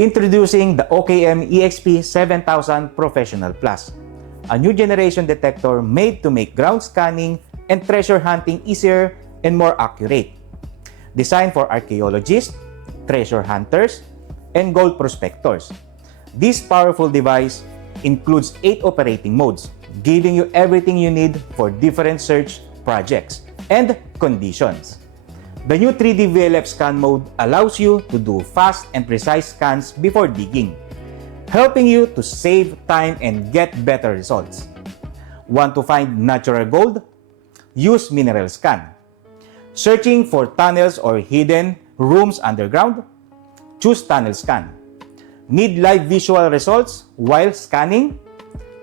Introducing the OKM EXP 7000 Professional Plus, a new generation detector made to make ground scanning and treasure hunting easier and more accurate. Designed for archaeologists, treasure hunters, and gold prospectors. This powerful device includes 8 operating modes, giving you everything you need for different search projects and conditions. The new 3D VLF scan mode allows you to do fast and precise scans before digging, helping you to save time and get better results. Want to find natural gold? Use mineral scan. Searching for tunnels or hidden rooms underground? Choose tunnel scan. Need live visual results while scanning?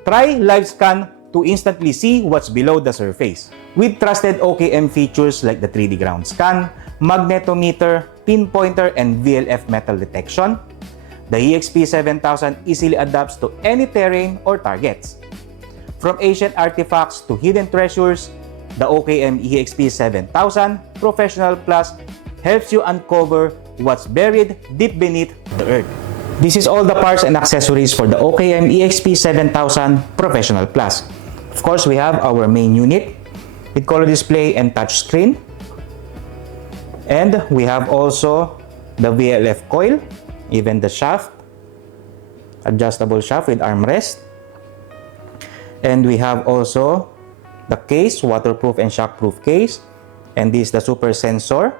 Try live scan to instantly see what's below the surface. With trusted OKM features like the 3D ground scan, magnetometer, pinpointer, and VLF metal detection, the EXP 7000 easily adapts to any terrain or targets. From ancient artifacts to hidden treasures, the OKM EXP 7000 Professional Plus helps you uncover what's buried deep beneath the earth. This is all the parts and accessories for the OKM EXP 7000 Professional Plus. Of course, we have our main unit with color display and touch screen. And we have also the VLF coil, even the shaft, adjustable shaft with armrest. And we have also the case, waterproof and shockproof case. And this is the super sensor.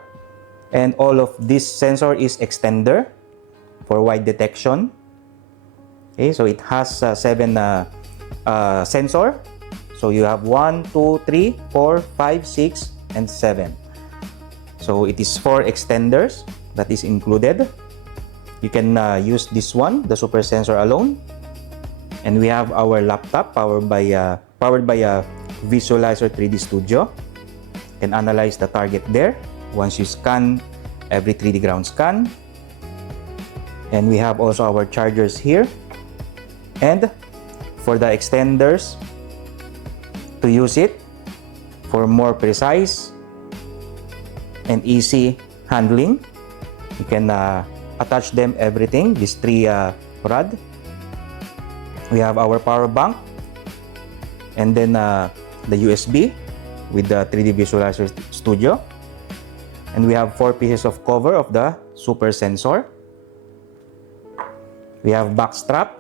And all of this sensor is extender for wide detection. Okay, so it has 7 sensor. So you have 1, 2, 3, 4, 5, 6, and 7. So it is 4 extenders that is included. You can use this one, the super sensor alone. And we have our laptop powered by a Visualizer 3D Studio. You can analyze the target there once you scan every 3D ground scan. And we have also our chargers here. And for the extenders, to use it for more precise and easy handling, you can attach them everything, these 3 rod. We have our power bank, and then the USB with the 3D Visualizer Studio, and we have 4 pieces of cover of the super sensor. We have back strap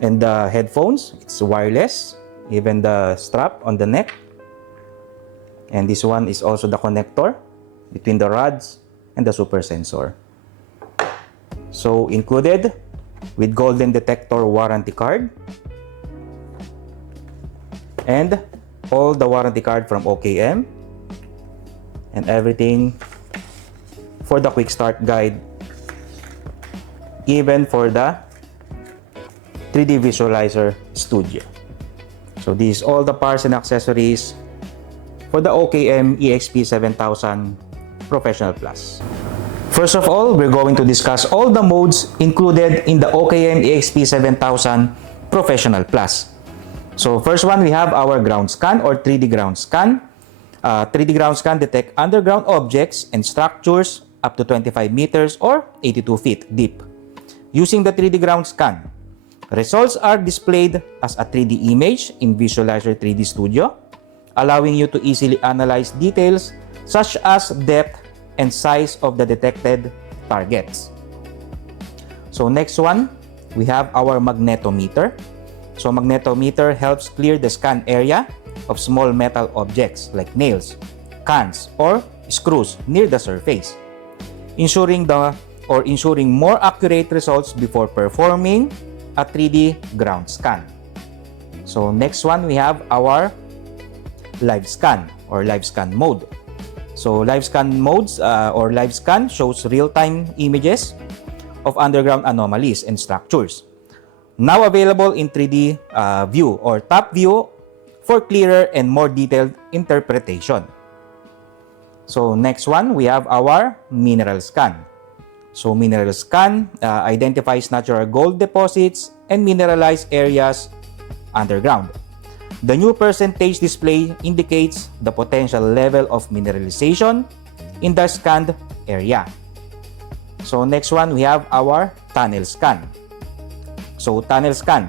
and the headphones. It's wireless, even the strap on the neck. And this one is also the connector between the rods and the super sensor. So included with golden detector warranty card and all the warranty card from OKM and everything for the quick start guide, even for the 3D Visualizer Studio. So these all the parts and accessories for the OKM EXP 7000 Professional Plus. First of all, we're going to discuss all the modes included in the OKM EXP 7000 Professional Plus. So first one, we have our ground scan or 3D ground scan. 3D ground scan detect underground objects and structures up to 25 meters or 82 feet deep. Using the 3D ground scan, results are displayed as a 3D image in Visualizer 3D Studio, allowing you to easily analyze details such as depth and size of the detected targets. So next one, we have our magnetometer. So magnetometer helps clear the scan area of small metal objects like nails, cans, or screws near the surface, ensuring more accurate results before performing a 3D ground scan. So next one, we have our live scan or live scan mode. So live scan modes or live scan shows real-time images of underground anomalies and structures. Now available in 3D view or top view for clearer and more detailed interpretation. So next one, we have our mineral scan. So mineral scan identifies natural gold deposits and mineralized areas underground. The new percentage display indicates the potential level of mineralization in the scanned area. So next one, we have our tunnel scan. So tunnel scan,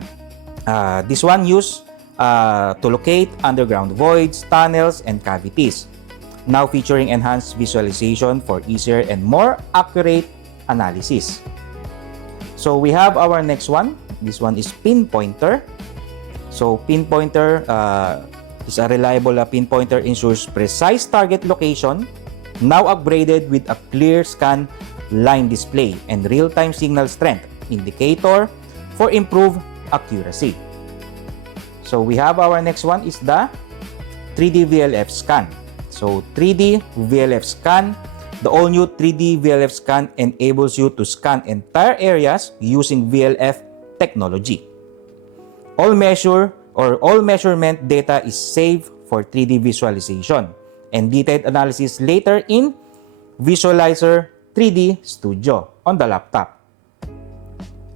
this one used to locate underground voids, tunnels, and cavities. Now featuring enhanced visualization for easier and more accurate analysis. So we have our next one. This one is pinpointer. So pinpointer is a reliable pinpointer, ensures precise target location, now upgraded with a clear scan line display and real-time signal strength indicator for improved accuracy. So we have our next one is the 3D VLF scan. So 3D VLF scan, the all-new 3D VLF scan enables you to scan entire areas using VLF technology. All measurement data is saved for 3D visualization and detailed analysis later in Visualizer 3D Studio on the laptop.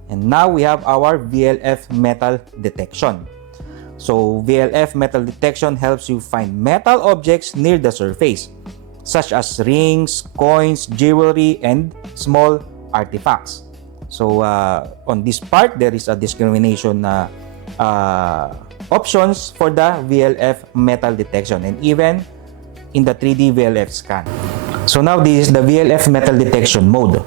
And now we have our VLF metal detection. So VLF metal detection helps you find metal objects near the surface, such as rings, coins, jewelry, and small artifacts. So on this part, there is a discrimination options for the VLF metal detection and even in the 3D VLF scan. So now this is the VLF metal detection mode.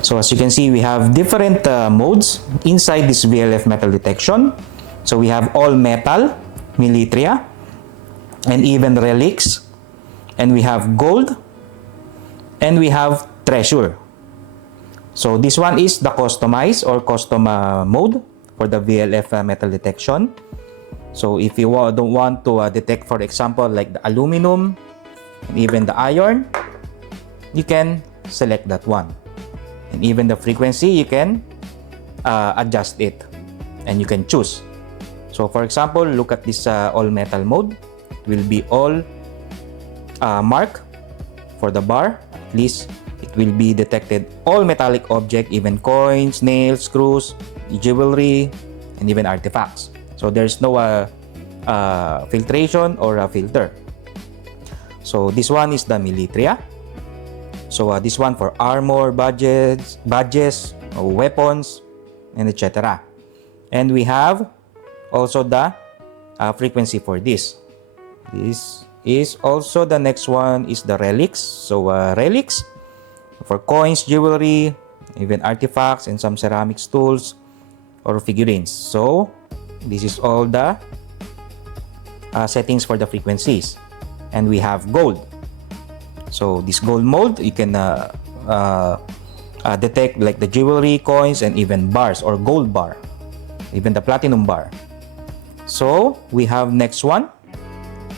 So as you can see, we have different modes inside this VLF metal detection. So we have all metal, militria, and even relics, and we have gold, and we have treasure. So this one is the customized or custom mode for the VLF metal detection. So if you don't want to detect, for example, like the aluminum and even the iron, you can select that one. And even the frequency, you can adjust it and you can choose. So for example, look at this all metal mode. It will be all mark for the bar. At least it will be detected all metallic object, even coins, nails, screws, jewelry, and even artifacts. So there's no filtration or a filter. So this one is the militria. So this one for armor, badges, weapons, and etc. And we have also the frequency for this. This is also the next one is the relics. So relics for coins, jewelry, even artifacts, and some ceramics tools or figurines. So this is all the settings for the frequencies. And we have gold. So this gold mode, you can detect like the jewelry, coins, and even bars or gold bar, even the platinum bar. So we have next one,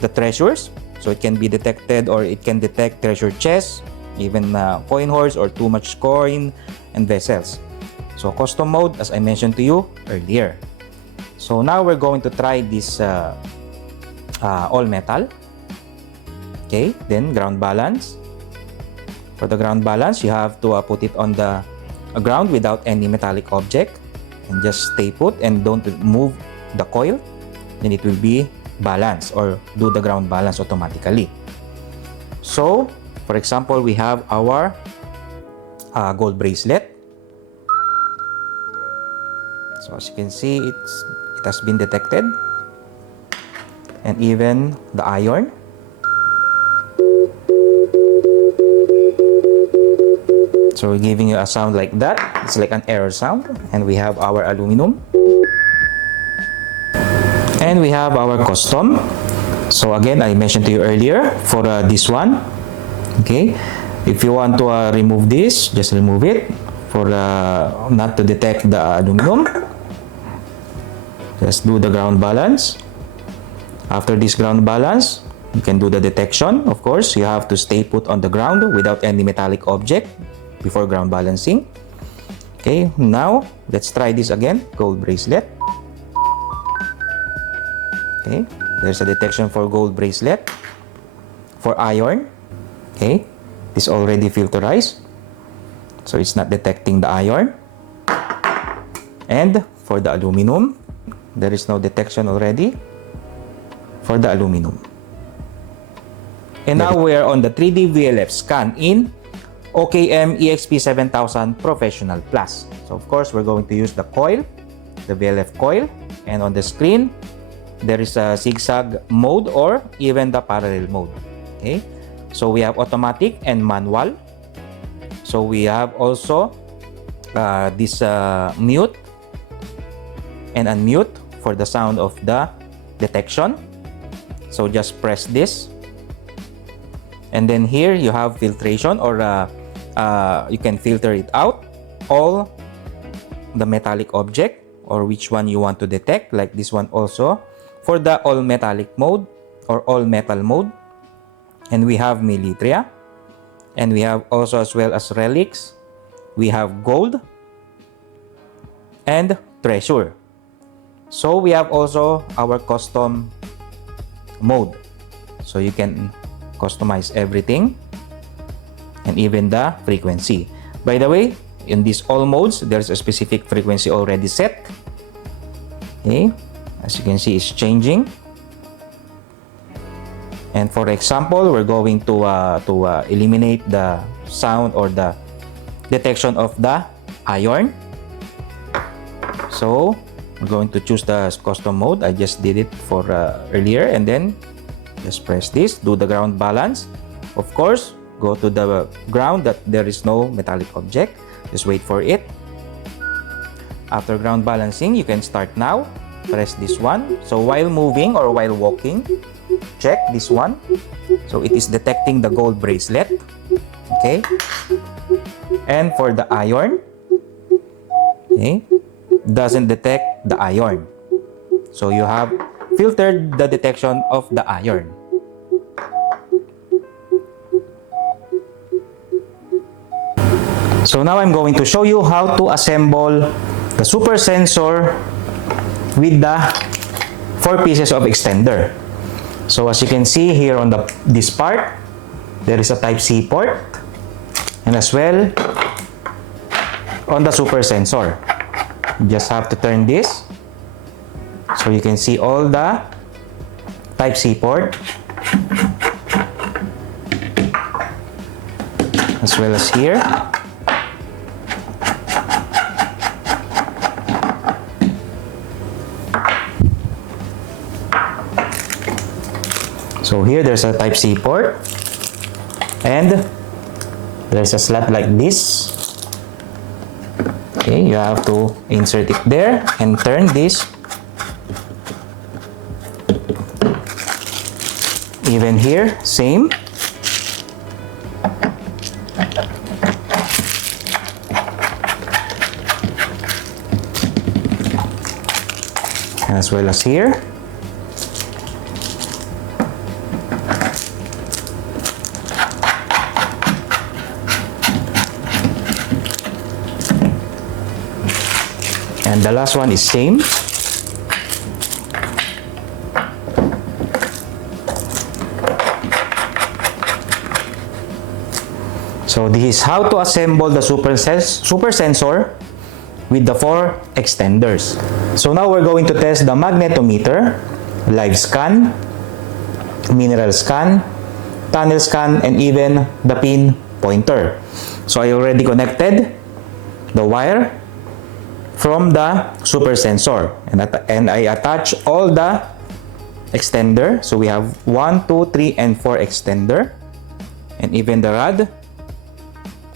the treasures. So it can be detected, or it can detect treasure chests, even coin hoards or too much coin and vessels. So custom mode, as I mentioned to you earlier. So now we're going to try this all metal. Okay, then ground balance. For the ground balance, you have to put it on the ground without any metallic object and just stay put and don't move the coil. Then it will be balanced or do the ground balance automatically. So, for example, we have our gold bracelet. So as you can see, it has been detected, and even the iron. So we're giving you a sound like that. It's like an error sound. And we have our aluminum. And we have our custom. So again, I mentioned to you earlier for this one. Okay, if you want to remove this, just remove it for not to detect the aluminum. Just do the ground balance. After this ground balance, you can do the detection. Of course, you have to stay put on the ground without any metallic object before ground balancing. Okay, now let's try this again. Gold bracelet. Okay, there's a detection for gold bracelet. For iron, okay, this already filterized, so it's not detecting the iron. And for the aluminum, there is no detection already for the aluminum. And now we are on the 3D VLF scan in OKM EXP 7000 Professional Plus. So of course, we're going to use the coil, the VLF coil, and on the screen, there is a zigzag mode or even the parallel mode. Okay, so we have automatic and manual. So we have also this mute and unmute for the sound of the detection. So just press this, and then here you have filtration, or you can filter it out all the metallic object or which one you want to detect, like this one also for the all metallic mode or all metal mode. And we have militria, and we have also as well as relics, we have gold and treasure. So we have also our custom mode, so you can customize everything and even the frequency. By the way, in these all modes, there's a specific frequency already set. Okay, as you can see, it's changing. And for example, we're going to eliminate the sound or the detection of the iron. So we're going to choose the custom mode. I just did it for earlier, and then just press this, do the ground balance. Of course, go to the ground that there is no metallic object. Just wait for it. After ground balancing, you can start now. Press this one. So while moving or while walking, check this one. So it is detecting the gold bracelet. Okay. And for the iron, okay, doesn't detect the iron. So you have filtered the detection of the iron. So now I'm going to show you how to assemble the super sensor with the 4 pieces of extender. So as you can see here on this part, there is a Type-C port, and as well on the super sensor. You just have to turn this so you can see all the Type-C port, as well as here. So here there's a Type-C port, and there's a slot like this. Okay, you have to insert it there and turn this. Even here, same. As well as here. And the last one is same. So this is how to assemble the super sensor with the 4 extenders. So now we're going to test the magnetometer, live scan, mineral scan, tunnel scan, and even the pin pointer. So I already connected the wire from the super sensor, and I attach all the extender. So we have 1, 2, 3, and 4 extender, and even the rod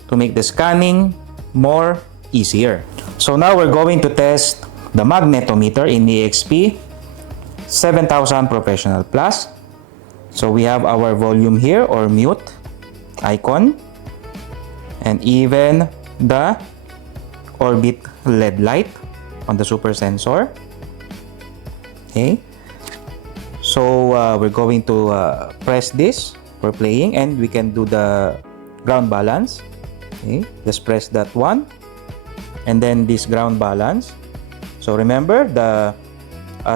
to make the scanning more easier. So now we're going to test the magnetometer in EXP 7000 Professional Plus. So we have our volume here or mute icon, and even the orbit LED light on the super sensor. Okay, so we're going to press this for playing, and we can do the ground balance. Okay, just press that one, and then this ground balance. So remember, the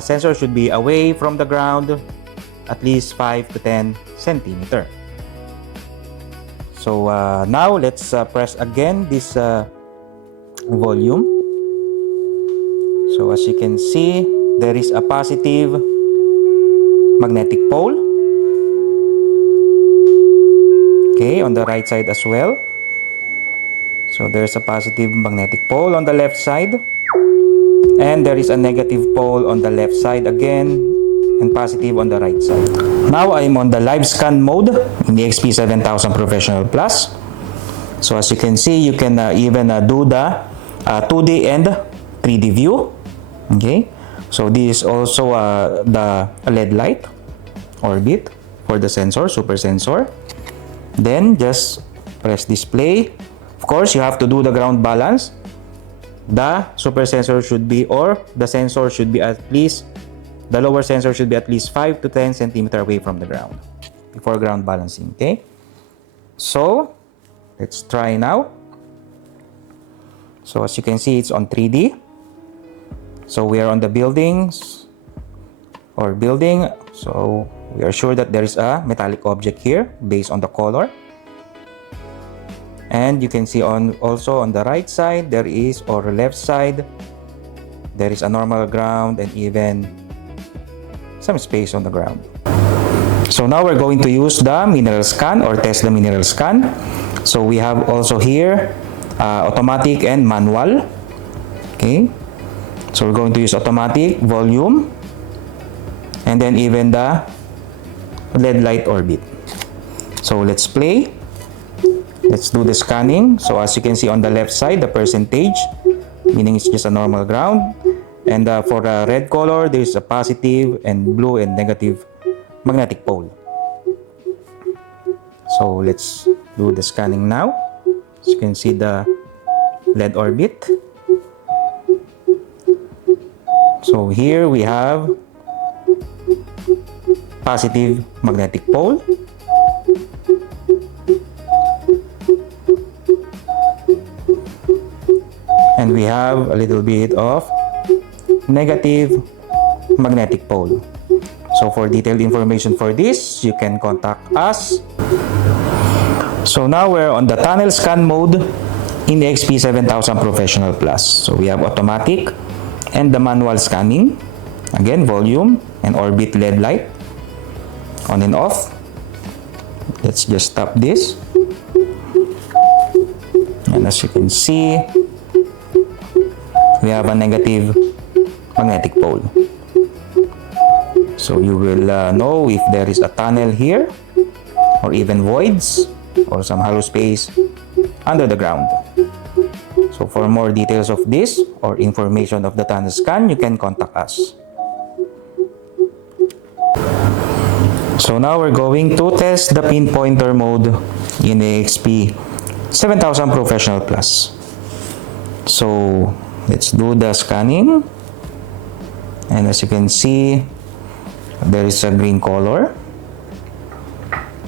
sensor should be away from the ground at least 5 to 10 centimeter. So now let's press again this volume. So as you can see, there is a positive magnetic pole. Okay, on the right side as well. So there's a positive magnetic pole on the left side, and there is a negative pole on the left side again, and positive on the right side. Now I'm on the live scan mode in the EXP 7000 Professional Plus. So as you can see, you can even do the 2D and 3D view. Okay, so this is also the LED light orbit for the sensor, super sensor. Then just press display. Of course, you have to do the ground balance. The super sensor should be, or the sensor should be at least, the lower sensor should be at least 5 to 10 centimeters away from the ground before ground balancing. Okay, so let's try now. So as you can see, it's on 3D. So we are on the buildings or building. So we are sure that there is a metallic object here based on the color. And you can see also on the right side there is, or left side, there is a normal ground and even some space on the ground. So now we're going to use the mineral scan or test the mineral scan. So we have also here automatic and manual. Okay, so we're going to use automatic, volume, and then even the LED light orbit. So let's play. Let's do the scanning. So as you can see on the left side, the percentage, meaning it's just a normal ground. And for the red color, there's a positive and blue and negative magnetic pole. So let's do the scanning now. As you can see the LED orbit. So here we have positive magnetic pole. And we have a little bit of negative magnetic pole. So for detailed information for this, you can contact us. So now we're on the tunnel scan mode in the EXP 7000 Professional Plus. So we have automatic and the manual scanning. Again, volume and orbit LED light on and off. Let's just stop this. And as you can see, we have a negative magnetic pole. So you will know if there is a tunnel here, or even voids, or some hollow space under the ground. So for more details of this or information of the tunnel scan, you can contact us. So now we're going to test the pinpointer mode in the EXP 7000 Professional Plus. So let's do the scanning. And as you can see, there is a green color.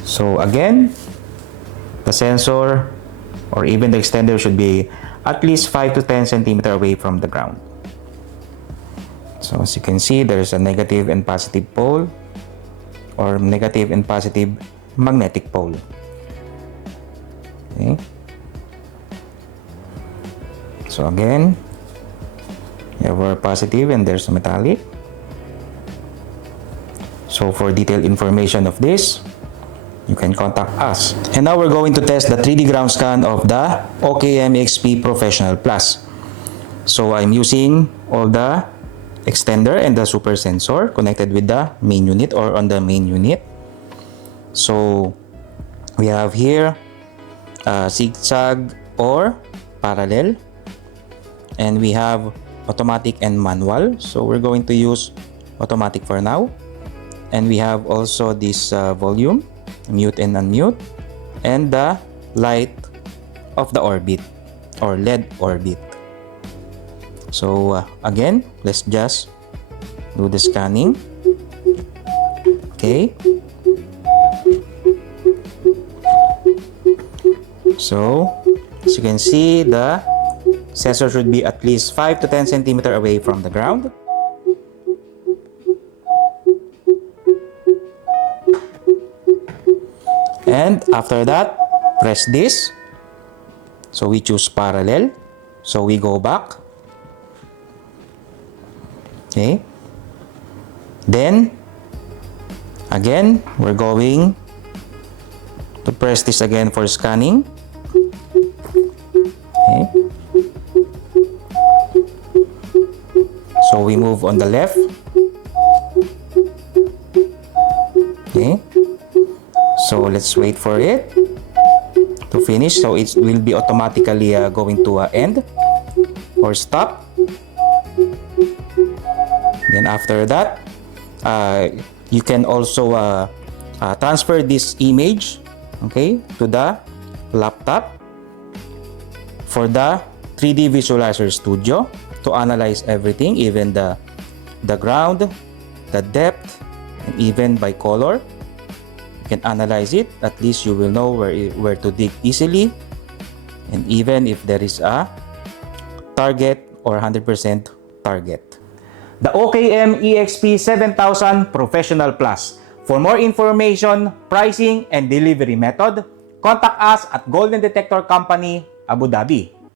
So again, the sensor or even the extender should be at least 5 to 10 centimeters away from the ground. So as you can see, there is a negative and positive pole, or negative and positive magnetic pole. Okay. So again, you have our positive and there's a metallic. So for detailed information of this, you can contact us. And now we're going to test the 3D ground scan of the OKM EXP Professional Plus. So I'm using all the extender and the super sensor connected with the main unit or on the main unit. So we have here zigzag or parallel, and we have automatic and manual. So we're going to use automatic for now. And we have also this volume, mute and unmute, and the light of the orbit or LED orbit. So again, let's just do the scanning. Okay. So as you can see, the sensor should be at least 5 to 10 centimeters away from the ground. And after that, press this. So we choose parallel. So we go back. Okay. Then, again, we're going to press this again for scanning. Okay. So we move on the left. Okay. So let's wait for it to finish. So it will be automatically going to end or stop. Then after that, you can also transfer this image, okay, to the laptop for the 3D Visualizer Studio to analyze everything, even the ground, the depth, and even by color. You can analyze it. At least you will know where to dig easily, and even if there is a target or 100% target. The OKM EXP 7000 Professional Plus. For more information, pricing, and delivery method, contact us at Golden Detector Company, Abu Dhabi.